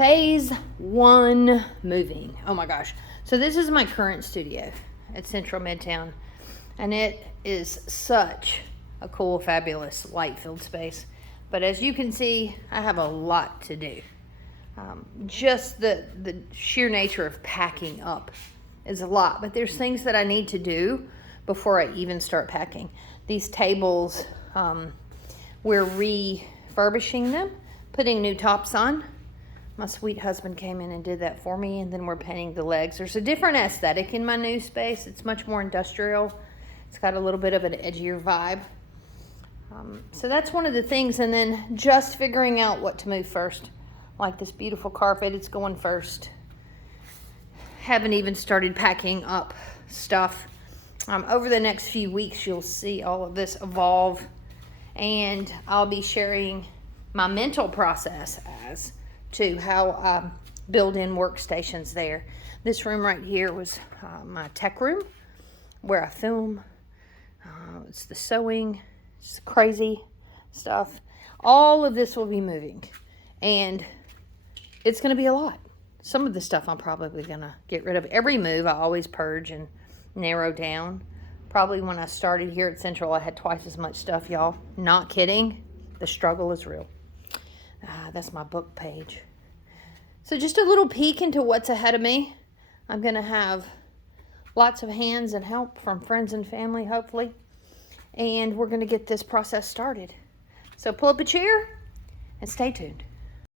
Phase 1 moving. Oh my gosh. So this is my current studio at Central Midtown, and it is such a cool, fabulous light-filled space. But as you can see, I have a lot to do. Just the sheer nature of packing up is a lot, but there's things that I need to do before I even start packing. These tables, we're refurbishing them, putting new tops on. My sweet husband came in and did that for me, and then we're painting the legs. There's a different aesthetic in my new space. It's much more industrial. It's got a little bit of an edgier vibe. So that's one of the things, and then just figuring out what to move first. Like this beautiful carpet, it's going first. Haven't even started packing up stuff. Over the next few weeks, you'll see all of this evolve, and I'll be sharing my mental process as to how I build in workstations there. This room right here was my tech room where I film. It's the sewing, it's crazy stuff. All of this will be moving, and it's going to be a lot. Some of the stuff I'm probably going to get rid of. Every move I always purge and narrow down. Probably when I started here at Central, I had twice as much stuff, y'all. Not kidding. The struggle is real. That's my book page. So just a little peek into what's ahead of me. I'm going to have lots of hands and help from friends and family, hopefully. And we're going to get this process started. So pull up a chair and stay tuned.